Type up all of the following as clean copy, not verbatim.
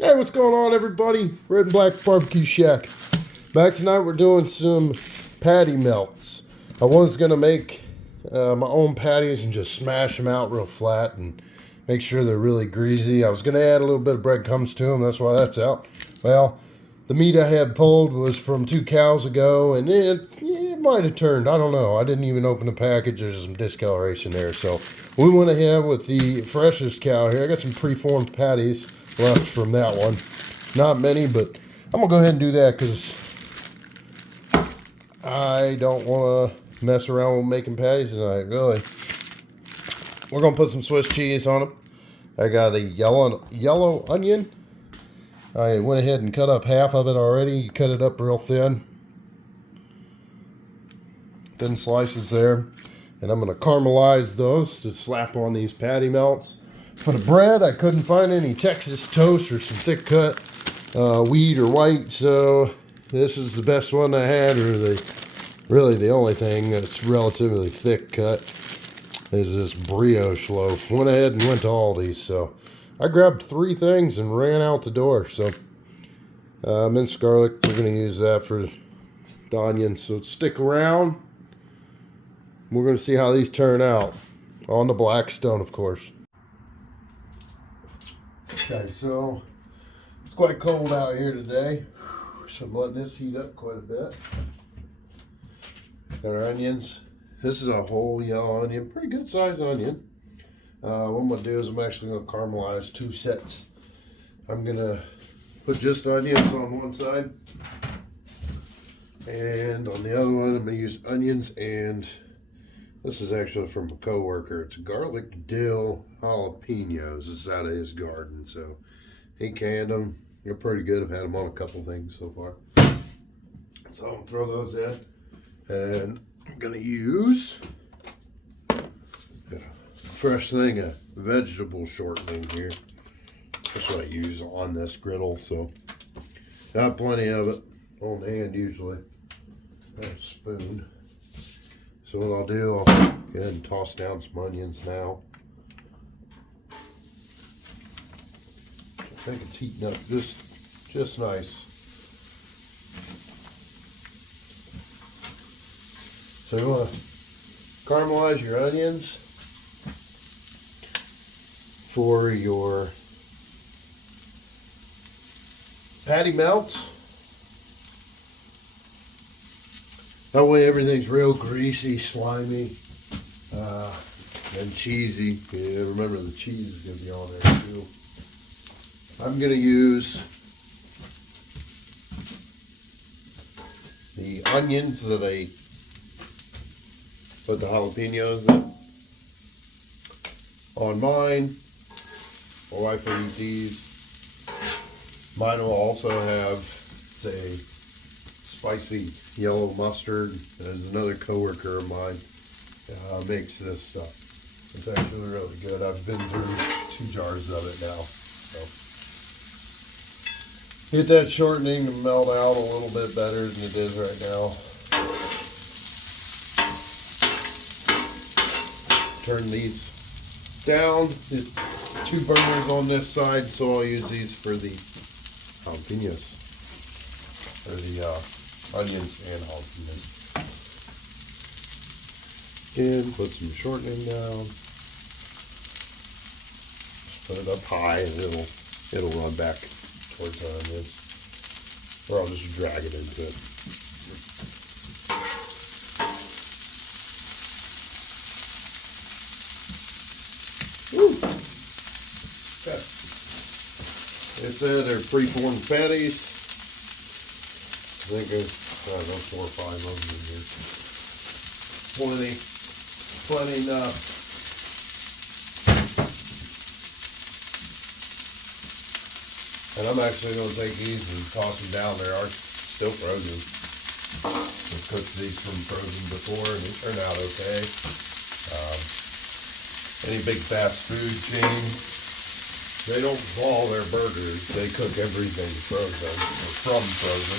Hey, what's going on, everybody? Red and Black Barbecue Shack. Back tonight, we're doing some patty melts. I was going to make my own patties and just smash them out real flat and make sure they're really greasy. I was going to add a little bit of breadcrumbs to them. That's why that's out. Well, the meat I had pulled was from 2 cows ago, and it might have turned. I don't know. I didn't even open the package. There's some discoloration there. So we went ahead with the freshest cow here. I got some preformed patties left from that one. Not many, but I'm going to go ahead and do that because I don't want to mess around with making patties tonight, really. We're going to put some Swiss cheese on them. I got a yellow onion. I went ahead and cut up half of it already. You cut it up real thin. Thin slices there. And I'm going to caramelize those to slap on these patty melts. For the bread, I couldn't find any Texas toast or some thick cut wheat or white, so this is the best one I had, or really the only thing that's relatively thick cut is this brioche loaf. Went ahead and went to Aldi's, so I grabbed 3 things and ran out the door. So minced garlic, we're going to use that for the onions, so stick around. We're going to see how these turn out on the Blackestone, of course. Okay, so it's quite cold out here today, so I'm letting this heat up quite a bit. Got our onions. This is a whole yellow onion, pretty good size onion. What I'm going to do is I'm actually going to caramelize 2 sets. I'm going to put just onions on one side, and on the other one I'm going to use onions, and this is actually from a coworker. It's garlic dill jalapenos. This is out of his garden, so he canned them. They're pretty good. I've had them on a couple things so far. So I'll throw those in, and I'm gonna use a fresh thing of vegetable shortening here. That's what I use on this griddle. So got plenty of it on hand usually. Got a spoon. So what I'll do, I'll go ahead and toss down some onions now. I think it's heating up just nice. So you want to caramelize your onions for your patty melts. That way everything's real greasy, slimy, and cheesy. Yeah, remember the cheese is going to be on there too. I'm going to use the onions that I put the jalapenos in. On mine, my wife will eat these. Mine will also have, say, spicy yellow mustard. There's another coworker of mine makes this stuff. It's actually really good. I've been through 2 jars of it now. So get that shortening to melt out a little bit better than it is right now. Turn these down. 2 burners on this side, so I'll use these for the jalapenos, or the onions and jalapenos. And put some shortening down. Just put it up high, and it'll run back towards the onions, or I'll just drag it into it. Woo. Okay. It said they're preformed patties. I think there's, I don't know, 4 or 5 of them in here. Plenty enough. And I'm actually going to take these and toss them down. They are still frozen. I cooked these from frozen before, and they turned out okay. Any big fast food chain, they don't thaw their burgers. They cook everything frozen, or from frozen.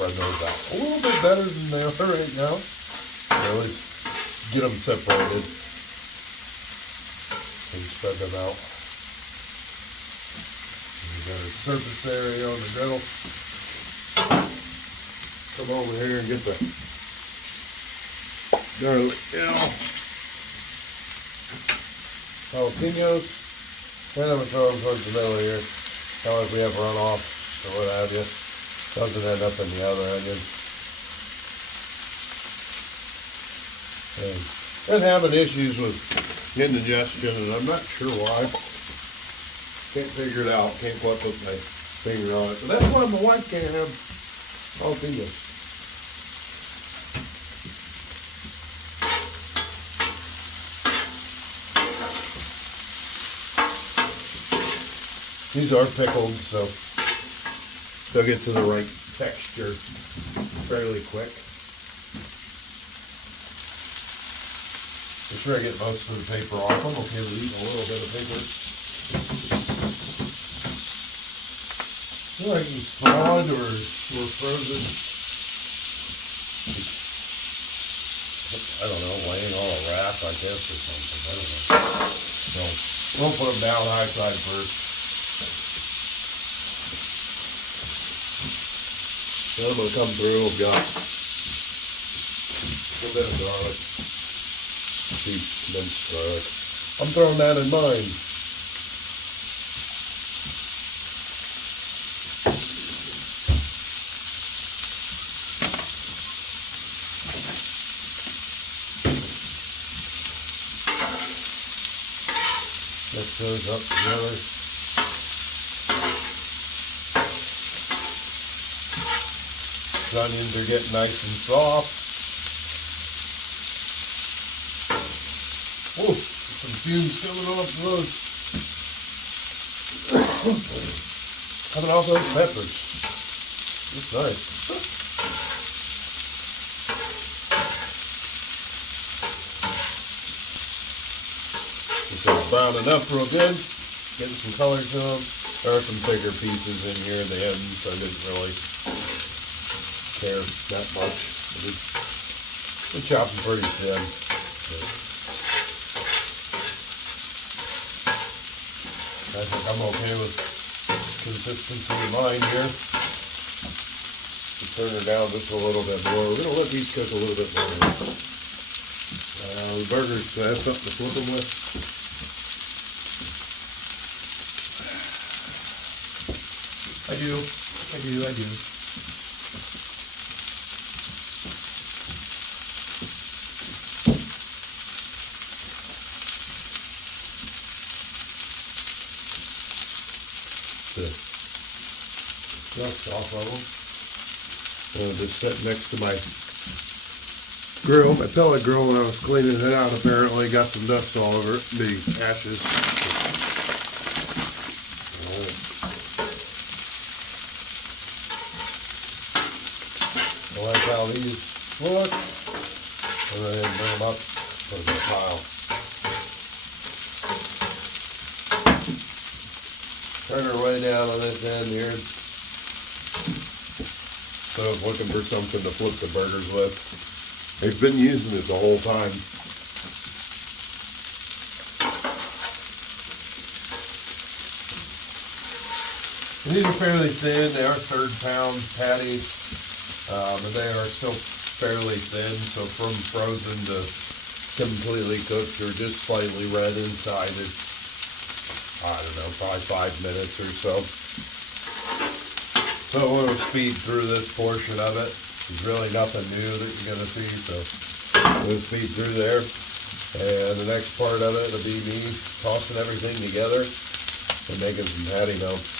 spread those out a little bit better than they are right now. I always get them separated and spread them out. We got a surface area on the griddle. Come over here and get the garlic, jalapenos. And I'm going to throw them towards the middle here. That way if we have runoff or what have you, doesn't end up in the other onions. And been having issues with indigestion, and I'm not sure why. Can't figure it out. Can't quite put my finger on it. But that's why my wife can't have jalapenos. These are pickled, so they'll get to the right texture fairly quick. Make sure I get most of the paper off. I'm okay with eating a little bit of paper. So I can thawed or frozen. I don't know, laying on a wrap, I guess, or something. I don't know. So we'll put them down high side first. So I'm going to come through, I've got a bit of garlic, cheap minced garlic. I'm throwing that in mine. Mix those up together. The onions are getting nice and soft. Oh, some fumes coming off those. Coming off those peppers. It's nice. So it's browning up real good. Getting some color to them. There are some bigger pieces in here at the end, so I didn't really care that much. We chop them pretty thin. I think I'm okay with consistency of mine here. Turn her down just a little bit more. We're going to let these cook a little bit more. The burgers, do I have something to flip them with? I do. Dust off of them. Just sitting next to my grill, my pellet grill, when I was cleaning it out. Apparently, got some dust all over it, the ashes. I like how these look. And then bring them up to the pile. Turn her way down on this end here. So I was looking for something to flip the burgers with. They've been using it the whole time. And these are fairly thin. They are third pound patties, but they are still fairly thin. So from frozen to completely cooked or just slightly red inside, it's, I don't know, probably 5 minutes or so. So we'll speed through this portion of it. There's really nothing new that you're going to see, so we'll speed through there. And the next part of it will be me tossing everything together and making some patty melts.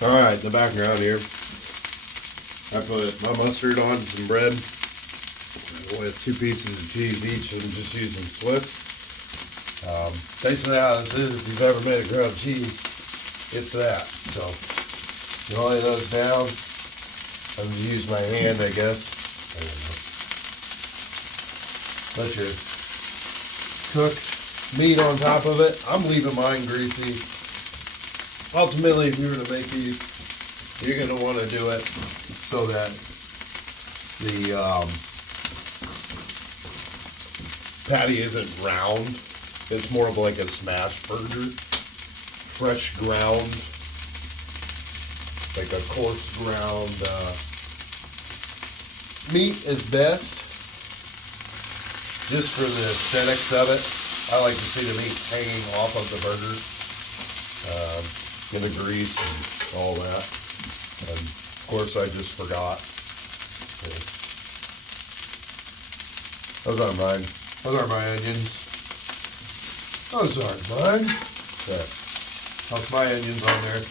Alright, in the background here, I put my mustard on some bread with 2 pieces of cheese each and just using Swiss. Basically how this is, if you've ever made a grilled cheese, it's that. So you lay those down. I'm going to use my hand, I guess. I don't know. Let your cooked meat on top of it. I'm leaving mine greasy. Ultimately, if you were to make these, you're going to want to do it so that the patty isn't round. It's more of like a smash burger. Fresh ground, like a coarse ground meat is best, just for the aesthetics of it. I like to see the meat hanging off of the burger, in the grease and all that. And of course, I just forgot. Those aren't mine. Those aren't my onions. Those aren't mine. There. That's my onions on there.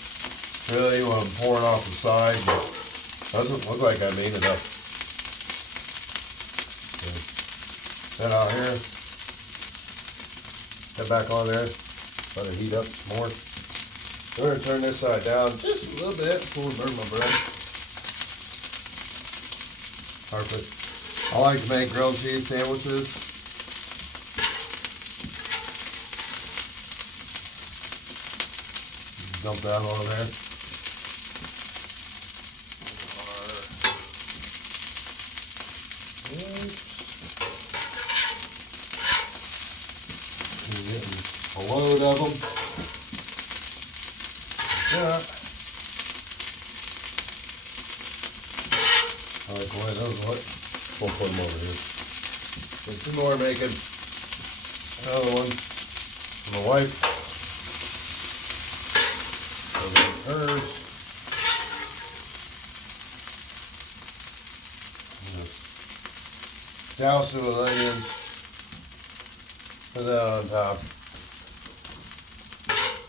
Really, when I'm pouring off the side, but doesn't look like I made it up. That out here. That back on there. Let it heat up some more. We're going to turn this side down just a little bit before we burn my bread. Perfect. I like to make grilled cheese sandwiches. Dump that on there. Getting a load of them. Yeah. I like the way those look. We'll put them over here. There's 2 more making. Another one for my wife. Hers. Douse it with onions. Put that on top.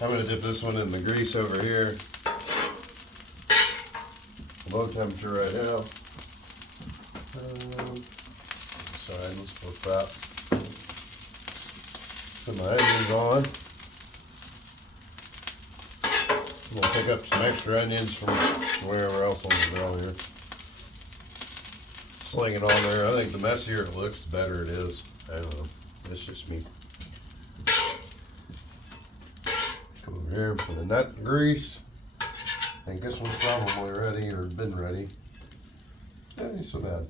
I'm going to dip this one in the grease over here. Low temperature right now. Side, let's flip that. Put my onions on. I'm going to pick up some extra onions from wherever else on the grill here. Sling it on there. I think the messier it looks, the better it is. I don't know. It's just me. Come over here for the nut grease. I think this one's probably ready or been ready. Yeah, ain't so bad.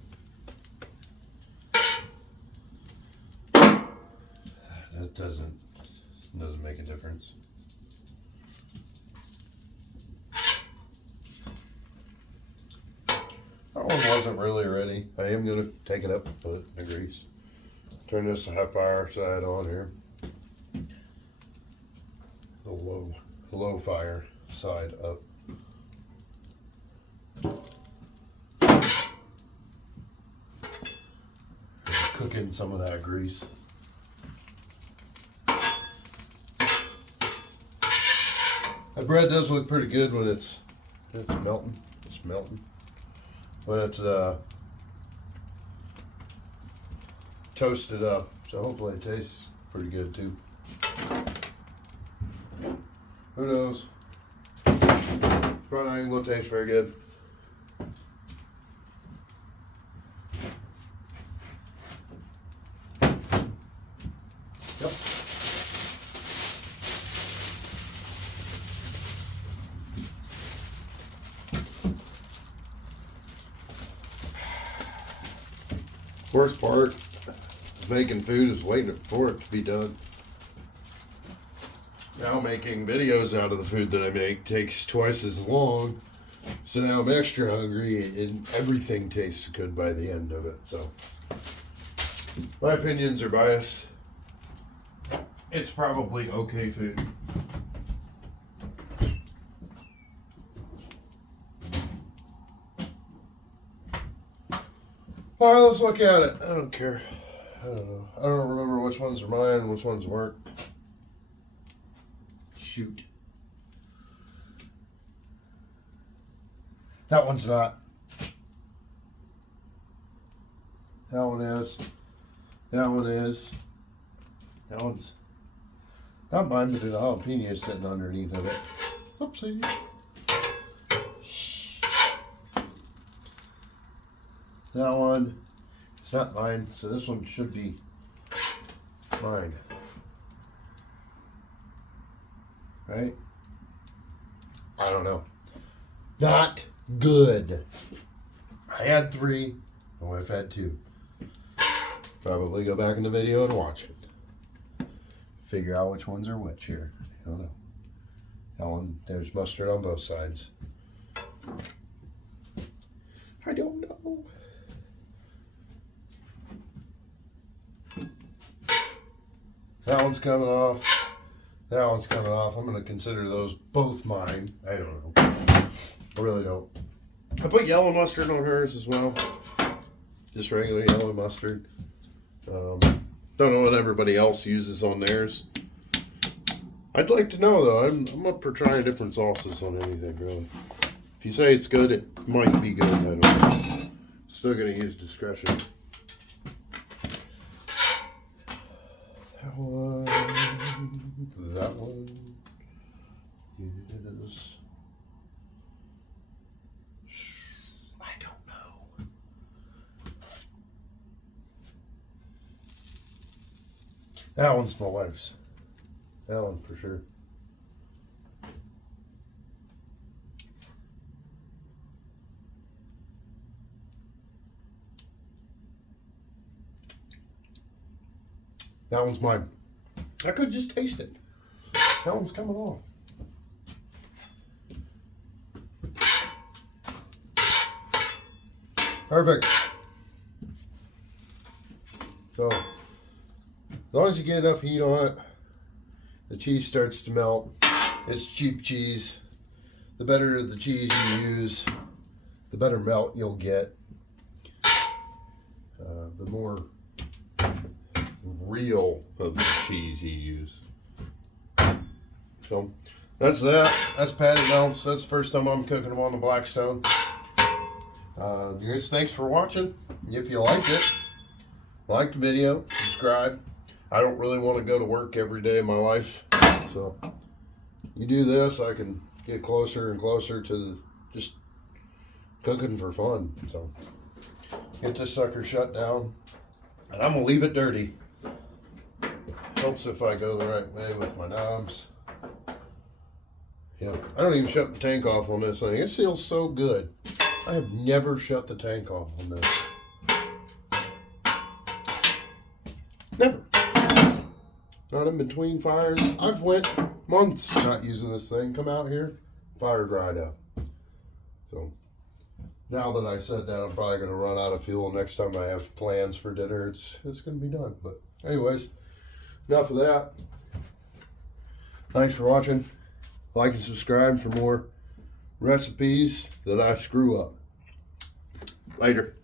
That doesn't make a difference. That one wasn't really ready. I am going to take it up and put it in the grease. Turn this high fire side on here. The low fire side up. Cook in some of that grease. That bread does look pretty good when it's melting. It's melting. When it's toasted up. So hopefully it tastes pretty good too. Who knows? Probably not even gonna taste very good. Yep. Worst part of making food is waiting for it to be done. Now making videos out of the food that I make takes twice as long. So now I'm extra hungry and everything tastes good by the end of it. So my opinions are biased. It's probably okay food. All right, let's look at it. I don't care. I don't know. I don't remember which ones are mine and which ones weren't. Shoot. That one's not. That one is. That one is. That one's not mine, but the jalapeno is sitting underneath of it. Oopsie. That one, it's not mine, so this one should be mine. Right? I don't know. Not good. I had 3. My wife had 2. Probably go back in the video and watch it. Figure out which ones are which here. I don't know. That one, there's mustard on both sides. I don't know. That one's coming off. That one's coming off. I'm going to consider those both mine. I don't know. I really don't. I put yellow mustard on hers as well. Just regular yellow mustard. Don't know what everybody else uses on theirs. I'd like to know though. I'm up for trying different sauces on anything really. If you say it's good, it might be good. I don't know. Still going to use discretion. That one is, I don't know. That one's my wife's. That one for sure. That one's mine. I could just taste it. That one's coming off. Perfect. So, as long as you get enough heat on it, the cheese starts to melt. It's cheap cheese. The better the cheese you use, the better melt you'll get. The more real of the cheese you use. So that's that. That's patty melts. That's the first time I'm cooking them on the Blackstone. Guys, thanks for watching. If you liked it, like the video, subscribe. I don't really want to go to work every day of my life, so you do this, I can get closer and closer to just cooking for fun. So get this sucker shut down, and I'm gonna leave it dirty. Helps if I go the right way with my knobs. Yeah, I don't even shut the tank off on this thing. It seals so good. I have never shut the tank off on this. Never. Not in between fires. I've went months not using this thing. Come out here, fire dried up. So now that I said that, I'm probably going to run out of fuel next time I have plans for dinner. It's going to be done. But anyways, enough of that. Thanks for watching. Like and subscribe for more recipes that I screw up. Later.